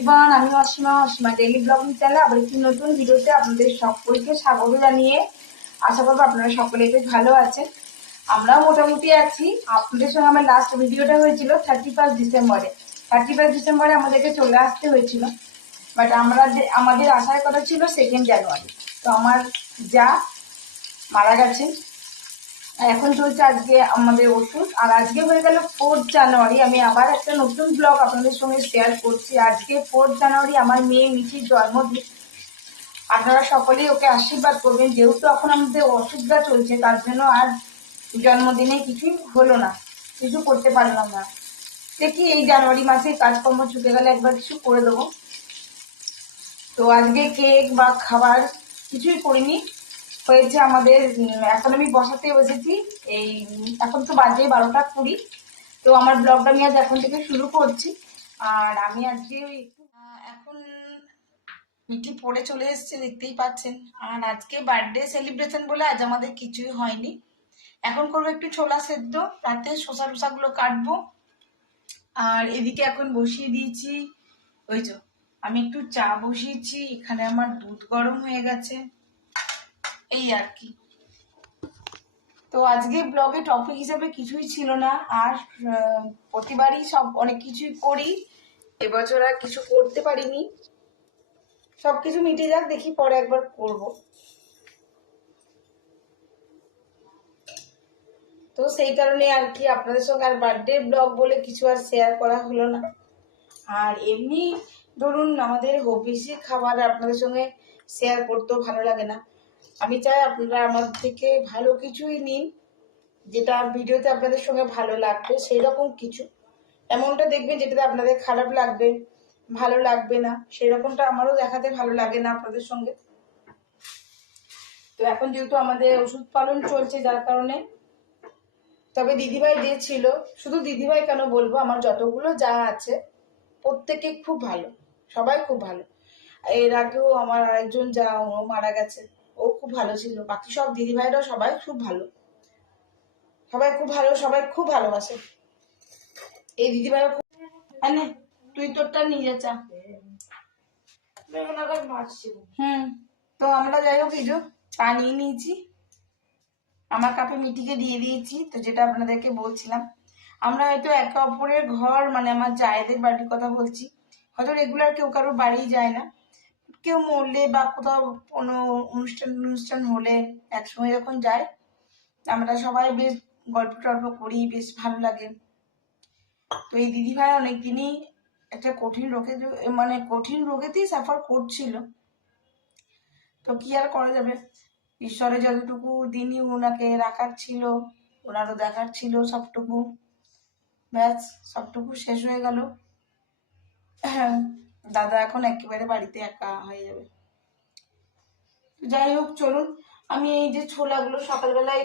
Everyone, আমি Asima daily blogging চ্যানেলে আবার একটি নতুন ভিডিওতে আপনাদের সকলকে স্বাগত জানিয়ে আশা করবো আপনারা সকলে বেশ ভালো আছেন। আমরাও মোটামুটি আছি। আপনাদের সঙ্গে আমার লাস্ট ভিডিওটা হয়েছিল 31 ডিসেম্বরে। 31 ডিসেম্বরে আমাদেরকে চলে আসতে হয়েছিল, বাট আমাদের আসার কথা ছিল 2 জানুয়ারি। তো আমার যা মারা গেছেন, এখন চলছে আজকে আমাদের ওষুধ। আর আজকে হয়ে গেল 4 জানুয়ারি। আমি আবার একটা নতুন ব্লগ আপনাদের সঙ্গে শেয়ার করছি। আজকে 4 জানুয়ারি আমার মেয়ে মিঠির জন্মদিন। আপনারা সকলেই ওকে আশীর্বাদ করবেন, যেহেতু এখন আমাদের ওষুধটা চলছে, তার জন্য আর জন্মদিনে কিছুই হলো না, কিছু করতে পারলাম না। দেখি এই জানুয়ারি মাসে কাজকর্ম ছুটে গেলে একবার কিছু করে দেবো। তো আজকে কেক বা খাবার কিছুই করিনি, হয়েছে আমাদের এখন আমি বসাতে বসেছি। এই এখন তো বাজে 12টা 20। তো আমার ব্লগটা আমি আজ এখন থেকে শুরু করছি। আর আমি আজকে এখন মিঠি পড়ে চলে এসেছে, দেখতেই পাচ্ছেন। আর আজকে বার্থডে সেলিব্রেশন বলে আজ আমাদের কিছুই হয়নি। এখন করবো একটু ছোলা সেদ্ধ, রাতে শসা কাটবো। আর এদিকে এখন বসিয়ে দিয়েছি, ওই যে আমি একটু চা বসিয়েছি, এখানে আমার দুধ গরম হয়ে গেছে, এই আর কি। তো আজকে ব্লগে টপিক হিসাবে কিছুই ছিল না। আর প্রতিবারই সব অনেক কিছুই করি, এবছর আর কিছু করতে পারিনি। সবকিছু মিটে যাক, দেখি পরে একবার করব। তো সেই কারণে আর কি আপনাদের সঙ্গে আর বার্থডে ব্লগ বলে কিছু আর শেয়ার করা হলো না। আর এমনি ধরুন আমাদের অফিসের খাবার আপনাদের সঙ্গে শেয়ার করতেও ভালো লাগে না। আমি চাই আপনারা আমার থেকে ভালো কিছুই নিন, যেটা ভিডিওতে আপনাদের সঙ্গে ভালো লাগবে সেই রকম কিছু। এমনটা দেখবেন যেটাতে আপনাদের খারাপ লাগবে, ভালো লাগবে না, সেরকমটা আমারও দেখাতে ভালো লাগে না আপনাদের সঙ্গে। তো এখন যেহেতু আমাদের ওষুধ পালন চলছে, যার কারণে। তবে দিদিভাই যে ছিল, শুধু দিদিভাই কেন বলবো, আমার যতগুলো যা আছে প্রত্যেকে খুব ভালো, সবাই খুব ভালো। এর আগেও আমার আরেকজন যা, ও মারা গেছে, ও খুব ভালো ছিল। বাকি সব দিদিভাইরা সবাই খুব ভালো, সবাই খুব ভালো, সবাই খুব ভালোবাসে। এই দিদিভাইরা খুব, আনে তুই তোরটা নিয়ে যা। তো আমরা যাই হোক, এই যে চা নিয়ে নিয়েছি, আমার কাপে মিঠিকে দিয়ে দিয়েছি। তো যেটা আপনাদেরকে বলছিলাম, আমরা হয়তো একে অপরের ঘর, মানে আমার জায়েদের বাড়ির কথা বলছি, হয়তো রেগুলার কেউ কারোর বাড়ি যায় না। কেউ মরলে বা কোথাও কোনো অনুষ্ঠান হলে একসঙ্গে যখন যাই, আমরা সবাই বেশ গল্প টল্প করি, বেশ ভালো লাগে। তো এই দিদিভাই অনেকদিনই একটা কঠিন রোগেতেই সাফার করছিল। তো কি আর করা যাবে, ঈশ্বরের যতটুকু দিনই ওনাকে রাখার ছিল, ওনারও দেখার ছিল সবটুকু, ব্যাস সবটুকু শেষ হয়ে গেল। দাদা এখন একেবারে বাড়িতে একা হয়ে যাবে। যাই হোক, চলুন আমি এই যে ছোলাগুলো সকালবেলায়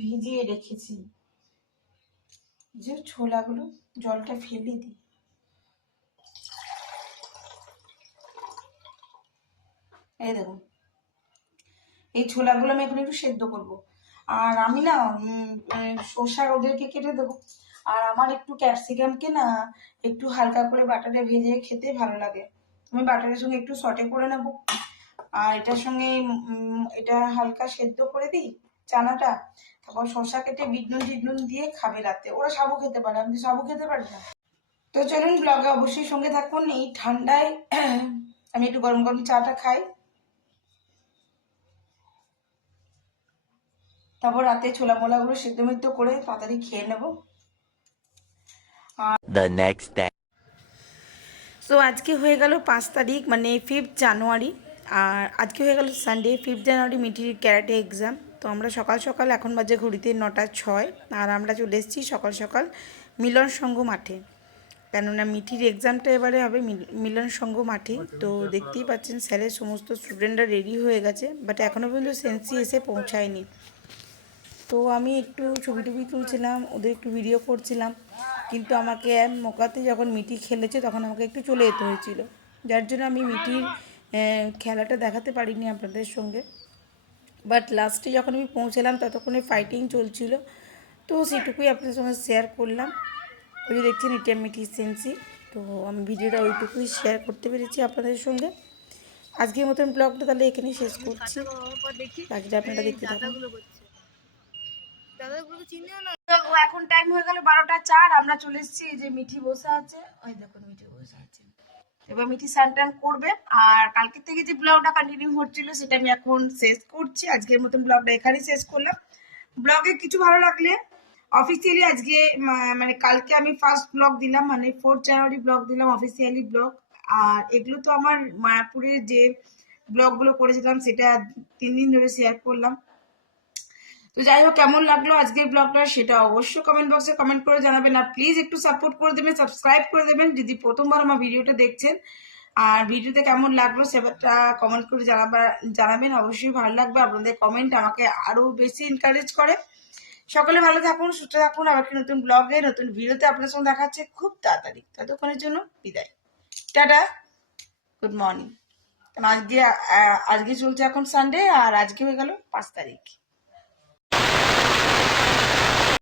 ভিজিয়ে রেখেছি, যে ছোলাগুলো জলটা ফেলে দিই। এই দেখুন, এই ছোলাগুলো আমি এখন একটু সেদ্ধ করব। আর আমি না শসা ওদেরকে কেটে দেবো। আর আমার একটু ক্যাপসিকামকে না একটু হালকা করে বাটারে ভেজে খেতে ভালো লাগে। আমি বাটারের সঙ্গে একটু সটে করে নেব। আর এটার সঙ্গে এটা হালকা সেদ্ধ করে দিই চানাটা, তারপর শসা কেটে বিট নুন দিয়ে খাবে রাতে। ওরা সাবু খেতে পারে, আমি সাবু খেতে পারি না। তো চলুন ব্লগে অবশ্যই সঙ্গে থাকুন। এই ঠান্ডায় আমি একটু গরম গরম চাটা খাই, তারপর রাতে ছোলা মোলাগুলো সেদ্ধ মিদ্ধ করে তাড়াতাড়ি খেয়ে নেব। The next day. তো আজকে হয়ে গেল 5 তারিখ, মানে 5 জানুয়ারি। আর আজকে হয়ে গেল সানডে। 5 জানুয়ারি মিঠির ক্যারাটে এক্সাম। তো আমরা সকাল সকাল, এখন বাজে ঘড়িতে 9টা 6, আর আমরা চলে এসেছি সকাল সকাল মিলন সংঘ মাঠে। কেননা মিঠির এক্সামটা এবারে হবে মিলন সংঘ মাঠে। তো দেখতেই পাচ্ছেন স্যারের সমস্ত স্টুডেন্টরা রেডি হয়ে গেছে, বাট এখনও পর্যন্ত সেন্সি এসে পৌঁছায়নি। তো আমি একটু ছবি টবি তুলছিলাম, ওদের একটু ভিডিও করছিলাম, কিন্তু আমাকে মোকাতে যখন মিঠি খেলেছে তখন আমাকে একটু চলে যেতে হয়েছিল, যার জন্য আমি মিঠির খেলাটা দেখাতে পারিনি আপনাদের সঙ্গে। বাট লাস্টে যখন আমি পৌঁছলাম ততক্ষণে ফাইটিং চলছিল, তো সেটুকুই আপনাদের সঙ্গে শেয়ার করলাম। ওই যে দেখছেন, এটা মিঠির সেন্সি। তো আমি ভিডিওটা ওইটুকুই শেয়ার করতে পেরেছি আপনাদের সঙ্গে। আজকের মতন ব্লগটা তাহলে এখানেই শেষ করছি, বাকিটা আপনারা দেখতে থাকুন। তো এখন টাইম হয়ে গেল 12টা 4। আমরা চলে এসেছি, এই যে মিঠি বসে আছে, ওই দেখুন মিঠি বসে আছে। এবার মিঠি স্নান করবে। আর কালকে থেকে যে ব্লগটা কন্টিনিউ হচ্ছিল সেটা আমি এখন শেষ করছি। আজকের মতন ব্লগটা এখানেই শেষ করলাম। ব্লগে কিছু ভালো লাগলে অফিসিয়ালি আজকে মানে কালকে আমি ফার্স্ট ব্লগ দিলাম, মানে 4 জানুয়ারি ব্লগ দিলাম অফিসিয়ালি ব্লগ। আর এগুলো তো আমার মায়াপুরের যে ব্লগগুলো করেছিলাম সেটা 3 দিন ধরে শেয়ার করলাম। তো যাই হোক, কেমন লাগলো আজকের ব্লগটা সেটা অবশ্যই কমেন্ট বক্সে কমেন্ট করে জানাবেন। আর প্লিজ একটু সাপোর্ট করে দেবেন, সাবস্ক্রাইব করে দেবেন যদি প্রথমবার আমার ভিডিওটা দেখছেন। আর ভিডিওতে কেমন লাগলো সেটা কমেন্ট করে জানাবেন। অবশ্যই ভালো লাগবে, আপনাদের কমেন্ট আমাকে আরো বেশি এনকারেজ করে। সকলে ভালো থাকুন, সুস্থ থাকুন। আবার কি নতুন ব্লগে নতুন ভিডিওতে আপনার সঙ্গে দেখা হচ্ছে খুব তাড়াতাড়ি। ততক্ষণের জন্য বিদায়, টাটা, গুড মর্নিং। আজকে আজকে চলছে এখন সানডে, আর আজকে হয়ে গেল 5 তারিখ।